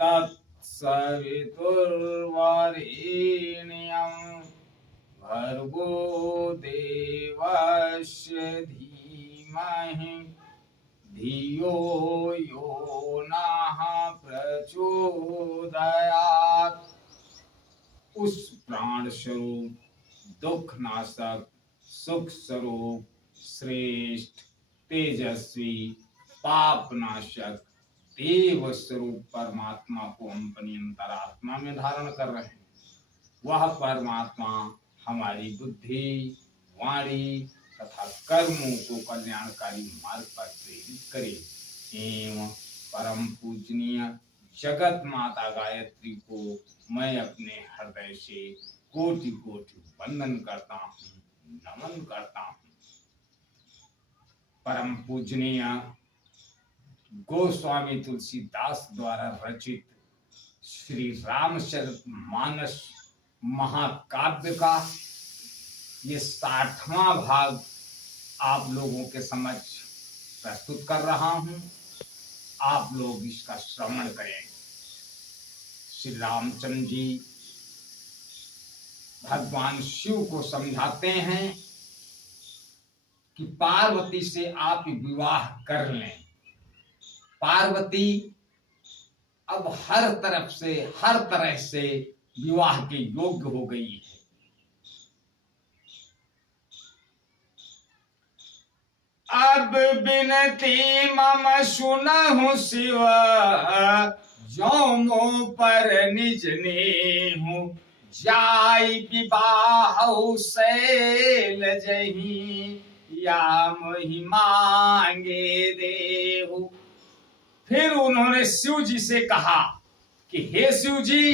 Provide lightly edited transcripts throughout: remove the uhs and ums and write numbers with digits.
तत्सवितुर्वरेण्यं भर्गो देवस्य धीमहि धियो यो नः प्रचोदयात्। उस प्राण स्वरूप, दुख नाशक, सुख स्वरूप, श्रेष्ठ, तेजस्वी, पाप नाशक, देव स्वरूप परमात्मा को हम अपनी अंतरात्मा में धारण कर रहे हैं। वह परमात्मा हमारी बुद्धि, वाणी तथा कर्मों को कल्याणकारी मार्ग पर प्रेरित करे। एवं परम पूजनीय जगत माता गायत्री को मैं अपने हृदय से कोटि कोटि वंदन करता हूँ, नमन करता हूँ। परम पूजनीय गोस्वामी तुलसीदास द्वारा रचित श्री रामचरितमानस महाकाव्य का ये 60वां भाग आप लोगों के समक्ष प्रस्तुत कर रहा हूं। आप लोग इसका श्रवण करें। श्री रामचंद्र जी भगवान शिव को समझाते हैं कि पार्वती से आप विवाह कर लें। पार्वती अब हर तरह से विवाह के योग्य हो गई है। अब बिनती मम सुनहु शिव, जो मो पर निज नेहु, जाई विवाह शैल जही, या मोहि मांगे देहु। फिर उन्होंने शिव जी से कहा कि हे शिव जी,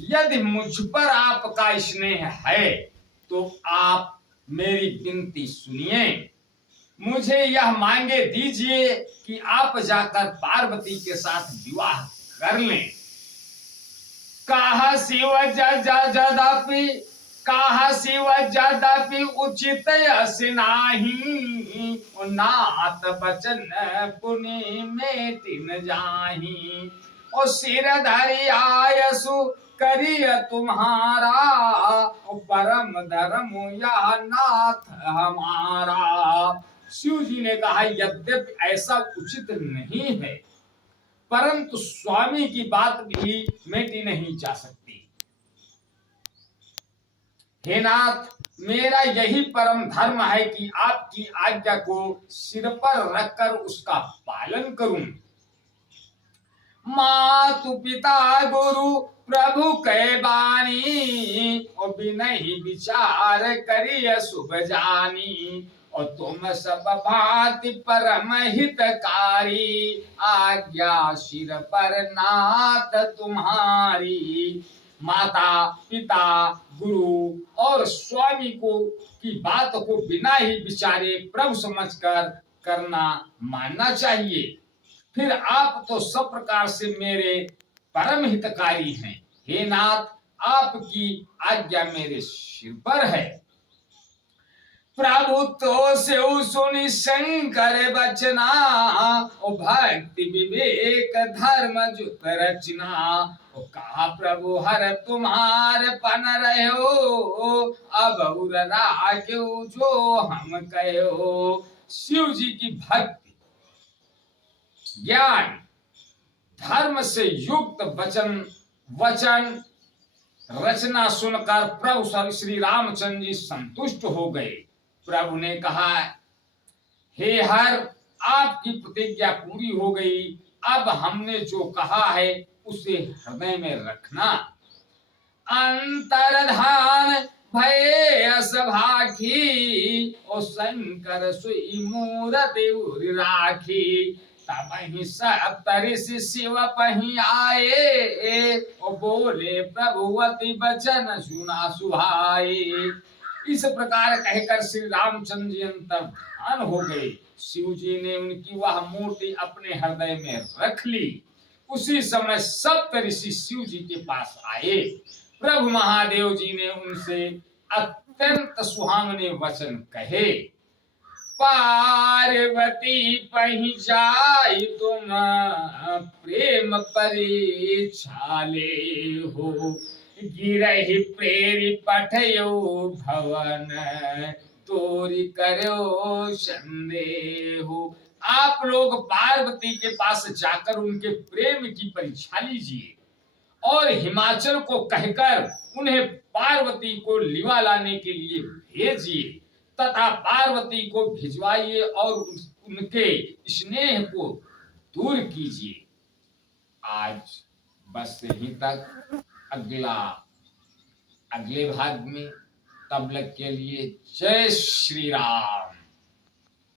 यदि मुझ पर आपका स्नेह है तो आप मेरी विनती सुनिए, मुझे यह मांगे दीजिए कि आप जाकर पार्वती के साथ विवाह कर लें। कहा शिव जदपि उचित यस नाही, नाथ बचन पुनि मेटि न जाही। और सिर धरि आयसु करिय तुम्हारा, परम धर्म या नाथ हमारा। शिव जी ने कहा यद्यपि ऐसा उचित नहीं है, परंतु स्वामी की बात भी मेटी नहीं जा सकती। हे नाथ, मेरा यही परम धर्म है कि आपकी आज्ञा को सिर पर रखकर उसका पालन करूं। मातु पिता गुरु प्रभु कै बानी, और बिनहि विचार करिय शुभ जानी। और तुम सब भांति परम हितकारी, आज्ञा सिर पर नाथ तुम्हारी। माता पिता गुरु और स्वामी को की बात को बिना ही विचारे प्रभु समझकर करना मानना चाहिए। फिर आप तो सब प्रकार से मेरे परम हितकारी हैं। हे नाथ, आपकी आज्ञा मेरे सिर पर है। प्रभु तो से सुनि शंकर बचना, ओ भक्ति विवेक धर्म जुत रचना। ओ कहा प्रभु हर तुम्हारे पन रहो, अब उर राख्यो जो हम कहो। शिव जी की भक्ति, ज्ञान, धर्म से युक्त वचन रचना सुनकर प्रभु श्री रामचंद्र जी संतुष्ट हो गए। प्रभु ने कहा, हे हर, आपकी प्रतिज्ञा पूरी हो गई। अब हमने जो कहा है उसे हृदय में रखना। अंतर्धान भय सभाखी, ओ शंकर सुई मूरति उर राखी। तब ही सप्तऋषि शिव पही आए, ओ बोले प्रभुवती बचन सुना सुहाए। इस प्रकार कहकर श्री रामचंद्र जी अंतर्धान हो गए। शिव जी ने उनकी वह मूर्ति अपने हृदय में रख ली। उसी समय सप्त ऋषि शिव जी के पास आए। प्रभु महादेव जी ने उनसे अत्यंत सुहावने वचन कहे। पार्वती पहि जाई तुम प्रेम परीक्षा ले हो, गिरहि प्रेरि पठयो भवन तोरी करो संदेहो। आप लोग पार्वती के पास जाकर उनके प्रेम की परीक्षा लीजिए और हिमाचल को कहकर उन्हें पार्वती को लिवा लाने के लिए भेजिए तथा पार्वती को भिजवाइए और उनके स्नेह को दूर कीजिए। आज बस यहीं तक। अगले भाग में, तब तक के लिए जय श्री राम।